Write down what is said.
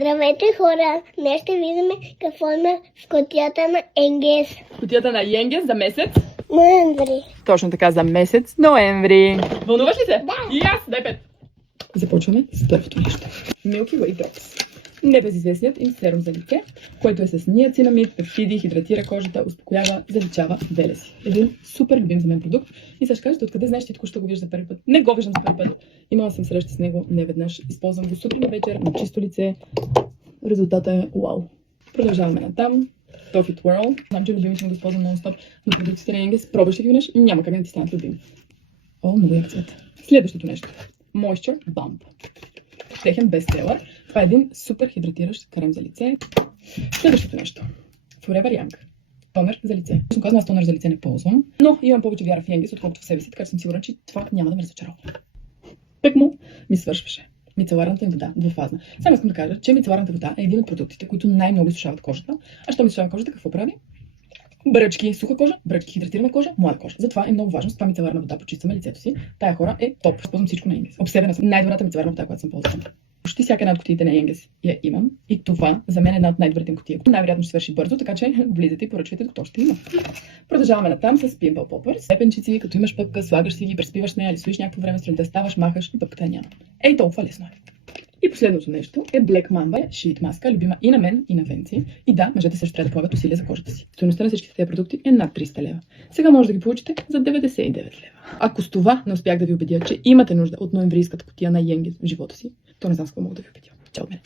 Здравейте, хора! Днес ще видим какво има в кутията на Енгес. Кутията на Енгес за месец? Ноември. Точно така, за месец ноември. Вълнуваш ли се? Да. И аз, дай 5. Започваме с първото нещо. Milky Way Drops. Небезизвестният им серум за лице, който е с ниацинамид, пептиди, хидратира кожата, успокоява, заличава белези. Един супер любим за мен продукт. И сега ще кажете, откъде знаеш, че току-що го виждаш за първи път? Не го виждам за първи път. Имала съм среща с него неведнъж. Използвам го сутрин и вечер на чисто лице. Резултатът е вау. Продължаваме натам. Top World. Знам, че любими съм го използвам нон-стоп, но продуктите на Енгес, пробваш ли ги веднъж, няма как да ти станат любими. О, много як цвет. Следващото нещо. Moisture Bump. Техен бестселър. Това е един супер хидратиращ крем за лице. Следващото нещо. Forever Young. Тонер за лице. Честно казвам, аз тонер за лице не ползвам, но имам повече вяра в Енгес, отколкото в себе си, така че съм сигурна, че това няма да ме разочарова. Тъкмо ми свършваше. Мицеларната вода, двуфазна. Само искам да кажа, че мицеларната вода е един от продуктите, които най-много изсушават кожата. А що изсушава кожата, какво прави? Бръчки, суха кожа, бръчки, хидратирана кожа, млада кожа. Затова е много важно с това мицеларна вода почистваме лицето си. Тая хора е топ. Ползвам всичко на Енгес. Обсебена съм. Най-добрата мицеларна вода, която съм ползвала. Почти всяка една от кутиите на Енгес я имам. И това за мен е една от най-добрите кутии. Най-вероятно ще свърши бързо, така че влизате и поръчвайте, докато ще има. Продължаваме натам с Pimple Poppers. Пепенчици, като имаш пъпка, слагаш си ги, преспиваш нея или стоиш някакво време, сутринта ставаш, махаш и пъпката няма. Ей, толкова лесно е. И последното нещо е Black Mamba Sheet маска, любима и на мен, и на Венци. И да, мъжете също трябва да полагат усилия за кожата си. Стойността на всичките тези продукти е над 300 лева. Сега може да ги получите за 99 лева. Ако с това не успях да ви убедя, че имате нужда от ноемврийската кутия на Енгес в живота си, то не знам с какво мога да ви убедя. Чао от мен!